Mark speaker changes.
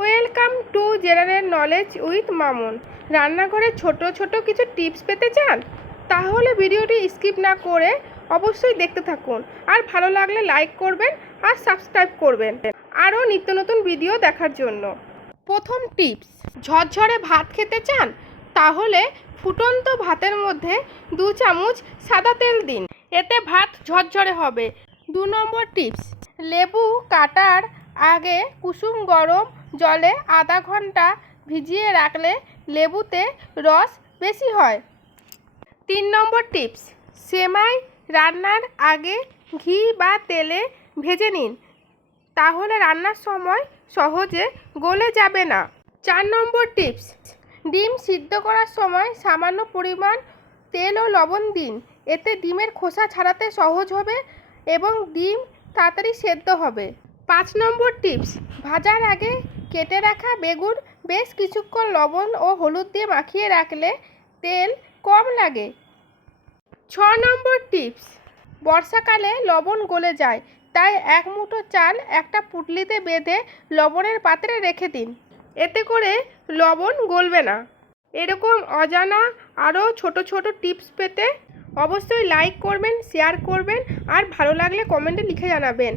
Speaker 1: Welcome to general knowledge with Mamun. রান্নাঘরে ছোট ছোট কিছু টিপস পেতে চান? তাহলে ভিডিওটি স্কিপ না করে অবশ্যই দেখতে থাকুন। আর ভালো লাগলে লাইক করবেন আর সাবস্ক্রাইব করবেন। আরও নিত্য নতুন ভিডিও দেখার জন্য। প্রথম টিপস, ঝরঝরে ভাত খেতে চান? তাহলে ফুটন্ত ভাতের মধ্যে দু চামচ সাদা তেল দিন। এতে ভাত ঝরঝরে হবে। দু নম্বর টিপস, লেবু কাটার আগে কুসুম গরম জলে আধা ঘণ্টা ভিজিয়ে রাখলে লেবুতে রস বেশি হয়। তিন নম্বর টিপস, সেমাই রান্নার আগে ঘি বা তেলে ভেজে নিন। তাহলে রান্নার সময় সহজে গলে যাবে না। চার নম্বর টিপস, ডিম সিদ্ধ করার সময় সামান্য পরিমাণ তেল ও লবণ দিন। এতে ডিমের খোসা ছাড়াতে সহজ হবে এবং ডিম তাড়াতাড়ি সেদ্ধ হবে। পাঁচ নম্বর টিপস, ভাজার আগে কেটে রাখা বেগুন, বেশ কিছুক্ষণ লবণ ও হলুদ দিয়ে মাখিয়ে রাখলে তেল কম লাগে। ছ নম্বর টিপস, বর্ষাকালে লবণ গলে যায়, তাই এক মুঠো চাল একটা পুটলিতে বেঁধে লবণের পাত্রে রেখে দিন। এতে করে লবণ গলবে না। এরকম অজানা আরও ছোট ছোট টিপস পেতে অবশ্যই লাইক করবেন, শেয়ার করবেন আর ভালো লাগলে কমেন্টে লিখে জানাবেন।